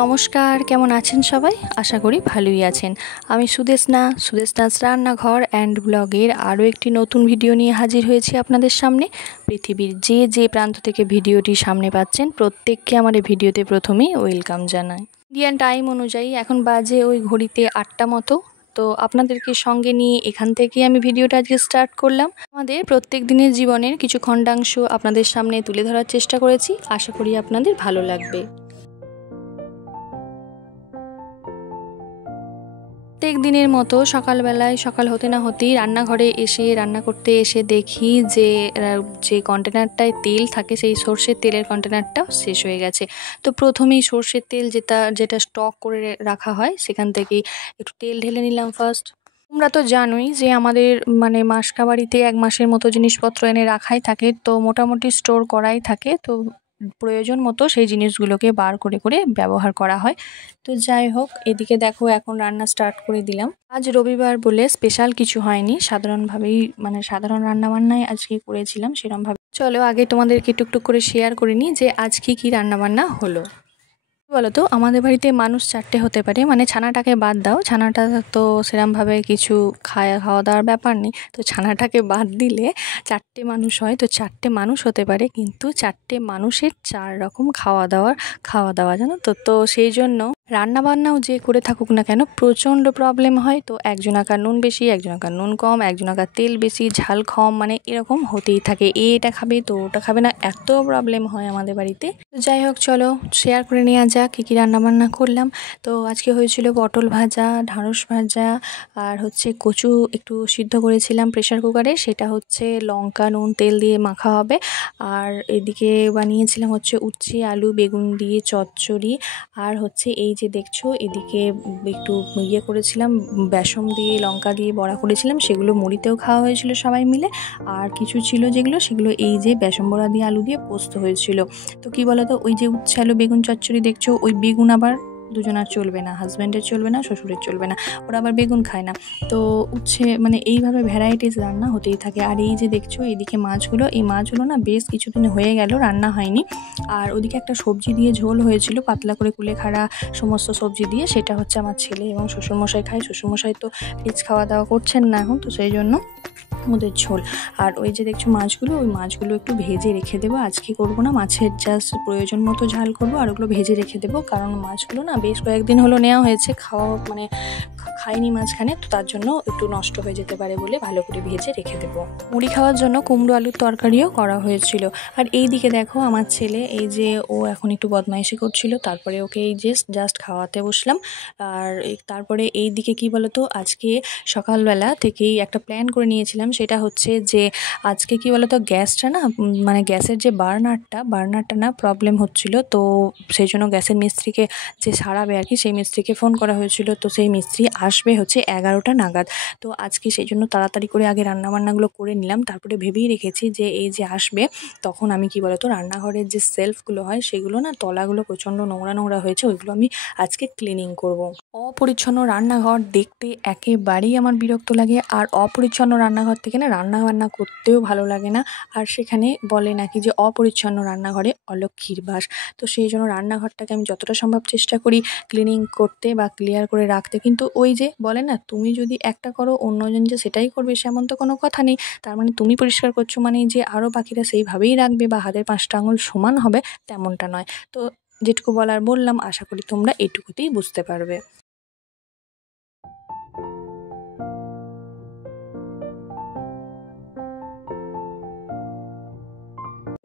নমস্কার, কেমন আছেন সবাই? আশা করি ভালোই আছেন। আমি সুদেশনাথ রান্নাঘর অ্যান্ড ব্লগের আরও একটি নতুন ভিডিও নিয়ে হাজির হয়েছি আপনাদের সামনে। পৃথিবীর যে প্রান্ত থেকে ভিডিওটি সামনে পাচ্ছেন প্রত্যেককে আমার এই ভিডিওতে প্রথমেই ওয়েলকাম জানাই। ইন্ডিয়ান টাইম অনুযায়ী এখন বাজে ওই ঘড়িতে 8টা মতো। তো আপনাদেরকে সঙ্গে নিয়ে এখান থেকে আমি ভিডিওটা আজকে স্টার্ট করলাম। আমাদের প্রত্যেক দিনের জীবনের কিছু খণ্ডাংশ আপনাদের সামনে তুলে ধরার চেষ্টা করেছি। আশা করি আপনাদের ভালো লাগবে। প্রত্যেক দিনের মতো সকালবেলায় সকাল হতে না হতেই রান্নাঘরে এসে রান্না করতে এসে দেখি যে কন্টেনারটায় তেল থাকে সেই সর্ষের তেলের কন্টেনারটা শেষ হয়ে গেছে। তো প্রথমেই সর্ষের তেল যেটা স্টক করে রাখা হয় সেখান থেকেই একটু তেল ঢেলে নিলাম ফার্স্ট। তোমরা তো জানোই যে আমাদের মাসকাবাড়িতে 1 মাসের মতো জিনিসপত্র এনে রাখাই থাকে, তো মোটামুটি স্টোর করাই থাকে। তো প্রয়োজন মতো সেই জিনিসগুলোকে বার করে করে ব্যবহার করা হয়। তো যাই হোক, এদিকে দেখো এখন রান্না স্টার্ট করে দিলাম। আজ রবিবার বলে স্পেশাল কিছু হয়নি, সাধারণভাবেই সাধারণ রান্নাবান্নাই আজকে করেছিলাম সেরকমভাবে। চলো আগে তোমাদেরকে টুকটুক করে শেয়ার করে নিই যে আজকে কি রান্নাবান্না হলো। বলো তো, আমাদের বাড়িতে মানুষ 4টে হতে পারে, ছানাটাকে বাদ দাও, ছানাটা তো সেরমভাবে কিছু খাওয়া দাওয়ার ব্যাপার নেই। তো ছানাটাকে বাদ দিলে 4টে মানুষ হয়। তো 4টে মানুষ হতে পারে, কিন্তু 4টে মানুষের 4 রকম খাওয়া দাওয়া জানো তো। তো সেই জন্য রান্নাবান্নাও যে করে থাকুক না কেন প্রচণ্ড প্রবলেম হয়। তো একজনাকার নুন বেশি, একজনাকার নুন কম, একজনাকার তেল বেশি, ঝাল কম, এরকম হতেই থাকে। এটা খাবে তো ওটা খাবে না, এত প্রবলেম হয় আমাদের বাড়িতে। তো যাই হোক, চলো শেয়ার করে নেওয়া যাক কী কী রান্নাবান্না করলাম। তো আজকে হয়েছিল পটল ভাজা, ঢ্যাঁড়স ভাজা, আর কচু একটু সিদ্ধ করেছিলাম প্রেশার কুকারে, সেটা লঙ্কা নুন তেল দিয়ে মাখা হবে। আর এদিকে বানিয়েছিলাম উচ্ছে আলু বেগুন দিয়ে চচ্চড়ি। আর এই যে দেখছো এদিকে একটু করেছিলাম, বেসন দিয়ে লঙ্কা দিয়ে বড়া করেছিলাম, সেগুলো মুড়িতেও খাওয়া হয়েছিল সবাই মিলে। আর কিছু ছিল সেগুলো এই যে বেসন বড়া দিয়ে আলু দিয়ে পোস্ত হয়েছিল। তো কি বলতো, ওই যে উচ্ছে আলু বেগুন চচ্চড়ি দেখছো, ওই বেগুন আবার দুজনার চলবে না, হাজব্যান্ডের চলবে না, শ্বশুরের চলবে না, ওরা আবার বেগুন খায় না। তো উচ্ছে এইভাবে ভ্যারাইটিস রান্না হতেই থাকে। আর এই যে দেখছো এদিকে মাছগুলো, এই মাছগুলো না বেশ কিছুদিন হয়ে গেল রান্না হয়নি। আর ওদিকে একটা সবজি দিয়ে ঝোল হয়েছিল, পাতলা করে কুলেখাড়া সমস্ত সবজি দিয়ে, সেটা আমার ছেলে এবং শ্বশুরমশাই খায়। শ্বশুরমশাই তো রিচ খাওয়া দাওয়া করছেন না এখন, তো সেই জন্য ওদের ঝোল। আর ওই যে দেখছো মাছগুলো, ওই মাছগুলো একটু ভেজে রেখে দেবো। আজকে করবো না, মাছের জাস্ট প্রয়োজন মতো ঝাল করবো, আর ওগুলো ভেজে রেখে দেবো। কারণ মাছগুলো না বেশ কয়েকদিন হলো নেওয়া হয়েছে, খাইনি মাঝখানে, তো তার জন্য একটু নষ্ট হয়ে যেতে পারে বলে ভালো করে ভেজে রেখে দেবো। মুড়ি খাওয়ার জন্য কুমড়ো আলুর তরকারিও করা হয়েছিল। আর এই দিকে দেখো আমার ছেলে, এই যে ও এখন একটু বদমাইশি করছিল, তারপরে ওকে এই যে জাস্ট খাওয়াতে বসলাম। আর তারপরে এই দিকে কি বলতো, আজকে সকালবেলা থেকেই একটা প্ল্যান করে নিয়েছিলাম, সেটা যে আজকে কি বলতো গ্যাসটা না গ্যাসের যে বার্নারটা না প্রবলেম হচ্ছিল। তো সেই জন্য গ্যাসের মিস্ত্রিকে যে সারাবে আর কি, সেই মিস্ত্রিকে ফোন করা হয়েছিল। তো সেই মিস্ত্রি আসবে 11টা নাগাদ। তো আজকে সেই জন্য তাড়াতাড়ি করে আগে রান্নাবান্নাগুলো করে নিলাম। তারপরে ভেবেই রেখেছি যে এই যে আসবে তখন আমি কি বলতো রান্নাঘরের যে সেলফগুলো হয় সেগুলো না তলাগুলো প্রচণ্ড নোংরা হয়েছে, ওইগুলো আমি আজকে ক্লিনিং করব। অপরিচ্ছন্ন রান্নাঘর দেখতে একেবারেই আমার বিরক্ত লাগে। আর অপরিচ্ছন্ন রান্নাঘর থেকে না রান্নাবান্না করতেও ভালো লাগে না। আর সেখানে বলে নাকি যে অপরিচ্ছন্ন রান্নাঘরে অলক্ষ্মীর বাস। তো সেই জন্য রান্নাঘরটাকে আমি যতটা সম্ভব চেষ্টা করি ক্লিনিং করতে বা ক্লিয়ার করে রাখতে। কিন্তু ওই যে বলে না, তুমি যদি একটা করো অন্যজন যে সেটাই করবে সেমন তো কোনো কথা নেই। তার তুমি পরিষ্কার করছো যে আরও বাকিরা সেইভাবেই রাখবে বা হাতের 5টা আঙুল সমান হবে, তেমনটা নয়। তো যেটুকু বলার বললাম, আশা করি তোমরা এটুকুতেই বুঝতে পারবে।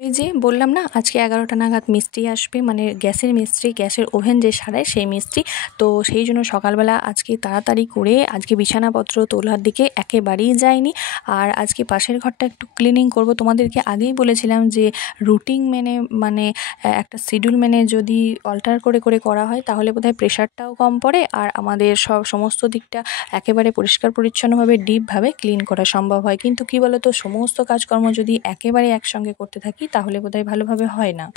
এই যে বললাম না আজকে 11টা নাগাদ মিস্ত্রি আসবে, গ্যাসের মিস্ত্রি, গ্যাসের ওভেন যে সারায় সেই মিস্ত্রি। তো সেই জন্য সকালবেলা আজকে তাড়াতাড়ি করে আজকে বিছানাপত্র তোলার দিকে একেবারেই যায়নি। আর আজকে পাশের ঘরটা একটু ক্লিনিং করব। তোমাদেরকে আগেই বলেছিলাম যে রুটিন মেনে একটা শিডিউল মেনে যদি অল্টার করে করে করা হয় তাহলে বোধহয় প্রেশারটাও কম পড়ে, আর আমাদের সমস্ত দিকটা একেবারে পরিষ্কার পরিচ্ছন্নভাবে ডিপভাবে ক্লিন করা সম্ভব হয়। কিন্তু কি বলতো, সমস্ত কাজকর্ম যদি একেবারে একসঙ্গে করতে থাকি তাহলে বোধহয় ভালোভাবে হয় না।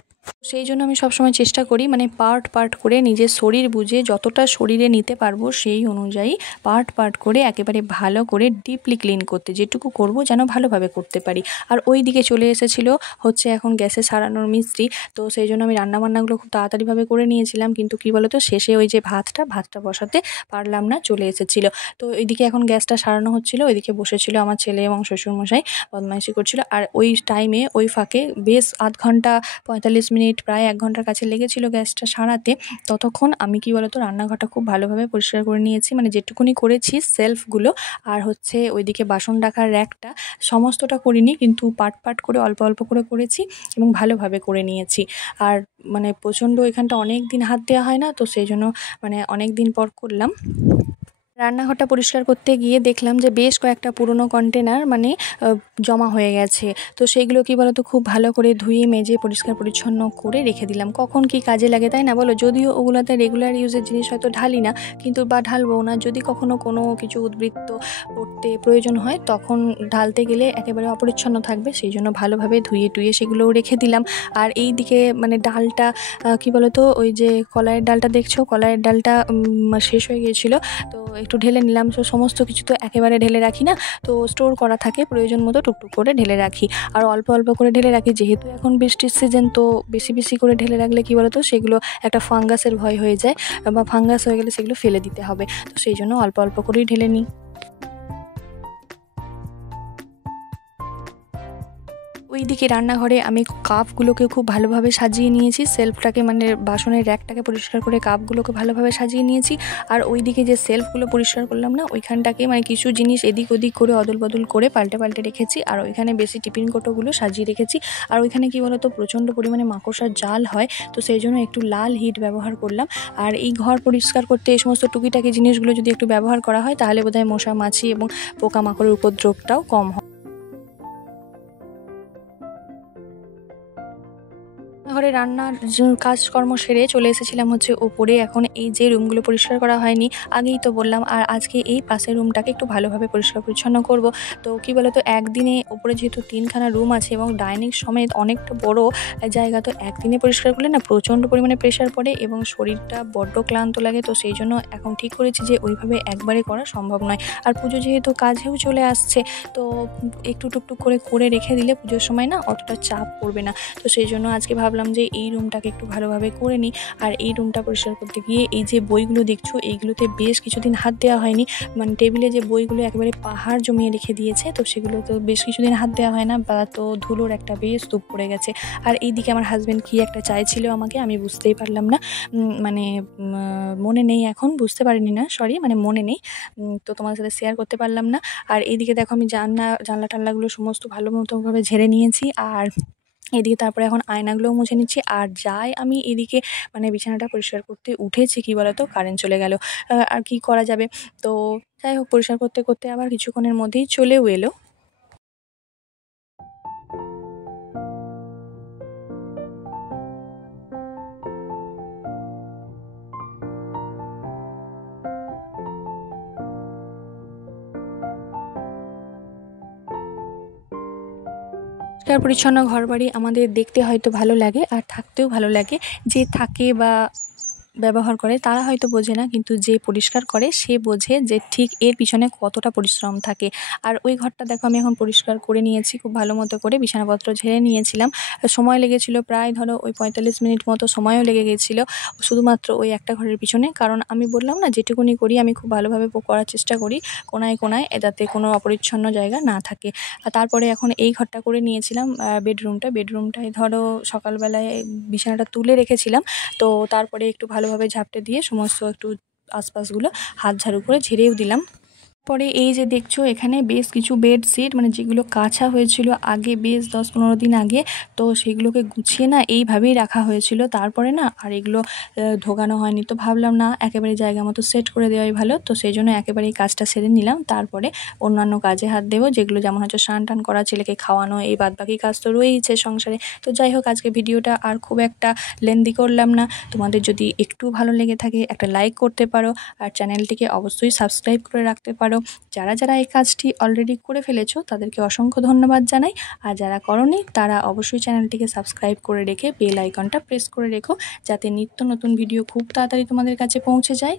সেই জন্য আমি সবসময় চেষ্টা করি মানে পার্ট পার্ট করে নিজের শরীর বুঝে যতটা শরীরে নিতে পারবো সেই অনুযায়ী পার্ট পার্ট করে একেবারে ভালো করে ডিপলি ক্লিন করতে, যেটুকু করব যেন ভালোভাবে করতে পারি। আর ওই দিকে চলে এসেছিলো হচ্ছে এখন গ্যাসে সারানোর মিস্ত্রি, তো সেই জন্য আমি রান্নাবান্নাগুলো খুব তাড়াতাড়িভাবে করে নিয়েছিলাম, কিন্তু কী বলো তো শেষে ওই যে ভাতটা বসাতে পারলাম না, চলে এসেছিলো। তো এইদিকে এখন গ্যাসটা সারানো হচ্ছিলো, ওইদিকে বসেছিল আমার ছেলে এবং শ্বশুরমশাই বদমাইশি করছিল। আর ওই টাইমে ওই ফাঁকে বেশ আধ ঘন্টা 45 মিনিট প্রায় 1 ঘন্টার কাছে লেগেছিল গ্যাসটা সারাতে। ততক্ষণ আমি কী বলো তো রান্নাঘরটা খুব ভালোভাবে পরিষ্কার করে নিয়েছি, মানে যেটুকুনি করেছি সেলফগুলো আর হচ্ছে ওইদিকে বাসন রাখার র্যাকটা সমস্তটা করিনি, কিন্তু পার্ট পার্ট করে অল্প অল্প করে করেছি এবং ভালোভাবে করে নিয়েছি। আর মানে প্রচণ্ড এখানটা অনেক দিন হাত দেওয়া হয় না, তো সেই জন্য মানে অনেক দিন পর করলাম। রান্নাঘরটা পরিষ্কার করতে গিয়ে দেখলাম যে বেশ কয়েকটা পুরনো কন্টেনার মানে জমা হয়ে গেছে। তো সেইগুলো কী বলো তো খুব ভালো করে ধুয়ে মেজে পরিষ্কার পরিচ্ছন্ন করে রেখে দিলাম। কখন কি কাজে লাগে তাই না বলো? যদিও ওগুলোতে রেগুলার ইউজের জিনিস হয়তো ঢালি না, কিন্তু বা ঢালবো না, যদি কখনো কোনো কিছু উদ্বৃত্ত করতে প্রয়োজন হয় তখন ঢালতে গেলে একেবারে অপরিচ্ছন্ন থাকবে, সেই জন্য ভালোভাবে ধুয়ে টুয়ে সেগুলোও রেখে দিলাম। আর এই দিকে মানে ডালটা কী বলো তো ওই যে কলাইয়ের ডালটা দেখছো, কলাইয়ের ডালটা শেষ হয়ে গিয়েছিলো, তো একটু ঢেলে নিলাম। তো সমস্ত কিছু তো একেবারে ঢেলে রাখি না, তো স্টোর করা থাকে, প্রয়োজন মতো টুকটুক করে ঢেলে রাখি। আর অল্প অল্প করে ঢেলে রাখি, যেহেতু এখন বৃষ্টির সিজন, তো বেশি বেশি করে ঢেলে রাখলে কী বলো তো সেগুলো একটা ফাঙ্গাসের ভয় হয়ে যায়, বা ফাঙ্গাস হয়ে গেলে সেগুলো ফেলে দিতে হবে, তো সেই জন্য অল্প অল্প করেই ঢেলে নিই। ওইদিকে রান্নাঘরে আমি কাপগুলোকে খুব ভালোভাবে সাজিয়ে নিয়েছি, সেলফটাকে মানে বাসনের র্যাকটাকে পরিষ্কার করে কাপগুলোকে ভালোভাবে সাজিয়ে নিয়েছি। আর ওইদিকে যে সেলফগুলো পরিষ্কার করলাম না, ওইখানটাকে মানে কিছু জিনিস এদিক ওদিক করে অদল বদল করে পাল্টে পাল্টে রেখেছি। আর ওইখানে বেশি টিফিন কৌটোগুলো সাজিয়ে রেখেছি। আর ওইখানে কী বলো তো প্রচণ্ড পরিমাণে মাকড়সার জাল হয়, তো সেই জন্য একটু লাল হিট ব্যবহার করলাম। আর এই ঘর পরিষ্কার করতে এই সমস্ত টুকিটাকি জিনিসগুলো যদি একটু ব্যবহার করা হয় তাহলে বোধহয় মশা মাছি এবং পোকামাকড়ের উপদ্রবটাও কম হয়। ঘরে রান্নার কাজকর্ম সেরে চলে এসেছিলাম হচ্ছে ওপরে। এখন এই যে রুমগুলো পরিষ্কার করা হয়নি, আগেই তো বললাম, আর আজকে এই পাশের রুমটাকে একটু ভালোভাবে পরিষ্কার পরিচ্ছন্ন করব। তো কী বলো তো একদিনে ওপরে যেহেতু 3খানা রুম আছে এবং ডাইনিং সমেত অনেকটা বড় জায়গা, তো একদিনে পরিষ্কার করলে না প্রচণ্ড পরিমাণে প্রেশার পড়ে এবং শরীরটা বড্ড ক্লান্ত লাগে। তো সেই জন্য এখন ঠিক করেছি যে ওইভাবে একবারে করা সম্ভব নয়। আর পুজো যেহেতু কাজেও চলে আসছে, তো একটু টুকটুক করে করে রেখে দিলে পুজোর সময় না অতটা চাপ পড়বে না। তো সেই জন্য আজকে ভাবলাম যে এই রুমটাকে একটু ভালোভাবে করে নিই। আর এই রুমটা পরিষ্কার করতে গিয়ে এই যে বইগুলো দেখছো, এইগুলোতে বেশ কিছুদিন হাত দেওয়া হয়নি, মানে টেবিলে যে বইগুলো একেবারে পাহাড় জমিয়ে রেখে দিয়েছে, তো সেগুলো তো বেশ কিছুদিন হাত দেওয়া হয় না, বা তো ধুলোর একটা বেশ স্তূপ পড়ে গেছে। আর এইদিকে আমার হাজব্যান্ড কী একটা চাইছিল আমাকে, আমি বুঝতেই পারলাম না, মানে মনে নেই, এখন বুঝতে পারিনি না, সরি, মানে মনে নেই, তো তোমার সাথে শেয়ার করতে পারলাম না। আর এইদিকে দেখো আমি জানলা টানলাগুলো সমস্ত ভালো মতোভাবে ঝেড়ে নিয়েছি। আর এদিকে তারপরে এখন আয়নাগুলোও মুছে নিচ্ছি। আর যাই আমি এদিকে মানে বিছানাটা পরিষ্কার করতে উঠেছি, কী বলো তো কারেন্ট চলে গেল। আর কি করা যাবে, তো যাই হোক পরিষ্কার করতে করতে আবার কিছুক্ষণের মধ্যেই চলেও এলো। পরিষ্কার পরিচ্ছন্ন ঘরবাড়ি আমাদের দেখতে হয়তো ভালো লাগে আর থাকতেও ভালো লাগে, যে থাকে বা ব্যবহার করে তারা হয়তো বোঝে না, কিন্তু যে পরিষ্কার করে সে বোঝে যে ঠিক এর পিছনে কতটা পরিশ্রম থাকে। আর ওই ঘরটা দেখো আমি এখন পরিষ্কার করে নিয়েছি খুব ভালো মতো করে, বিছানাপত্র ঝেড়ে নিয়েছিলাম। সময় লেগেছিল প্রায় ধরো ওই 45 মিনিট মতো সময়ও লেগে গেছিলো শুধুমাত্র ওই একটা ঘরের পিছনে, কারণ আমি বললাম না যেটুকুনি করি আমি খুব ভালোভাবে করার চেষ্টা করি, কোনায় কোনায় যাতে কোনো অপরিচ্ছন্ন জায়গা না থাকে। আর তারপরে এখন এই ঘরটা করে নিয়েছিলাম, বেডরুমটায় ধরো সকালবেলায় বিছানাটা তুলে রেখেছিলাম, তো তারপরে একটু ভালোভাবে ঝাপটে দিয়ে সমস্ত একটু আশপাশগুলো হাত ঝাড়ু করে ঝেড়েও দিলাম। পরে এই যে দেখছো এখানে বেশ কিছু বেডশিট মানে যেগুলো কাছা হয়েছিল আগে বেশ 10-15 দিন আগে, তো সেগুলোকে গুছিয়ে না এইভাবেই রাখা হয়েছিল। তারপরে না আর এগুলো ঢোকানো হয়নি, তো ভাবলাম না একেবারে জায়গা মতো সেট করে দেওয়াই ভালো, তো সেই জন্য একেবারে এই কাজটা সেরে নিলাম। তারপরে অন্যান্য কাজে হাত দেবো, যেগুলো যেমন হচ্ছে স্নান টান করা, ছেলেকে খাওয়ানো, এই বাদবাকি কাজ তো রয়েইছে সংসারে। তো যাই হোক আজকে ভিডিওটা আর খুব একটা লেন্দি করলাম না। তোমাদের যদি একটু ভালো লেগে থাকে একটা লাইক করতে পারো, আর চ্যানেলটিকে অবশ্যই সাবস্ক্রাইব করে রাখতে পারো। পারো। যারা যারা এই কাজটি অলরেডি করে ফেলেছো তাদেরকে অসংখ্য ধন্যবাদ জানাই। আর যারা করোনি তারা অবশ্যই চ্যানেলটিকে সাবস্ক্রাইব করে রেখে বেল আইকনটা প্রেস করে রেখো, যাতে নিত্য নতুন ভিডিও খুব তাড়াতাড়ি তোমাদের কাছে পৌঁছে যায়।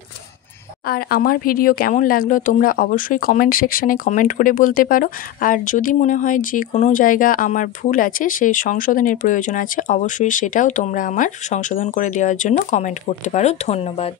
আর আমার ভিডিও কেমন লাগলো তোমরা অবশ্যই কমেন্ট সেকশানে কমেন্ট করে বলতে পারো। আর যদি মনে হয় যে কোনো জায়গা আমার ভুল আছে, সেই সংশোধনের প্রয়োজন আছে, অবশ্যই সেটাও তোমরা আমার সংশোধন করে দেওয়ার জন্য কমেন্ট করতে পারো। ধন্যবাদ।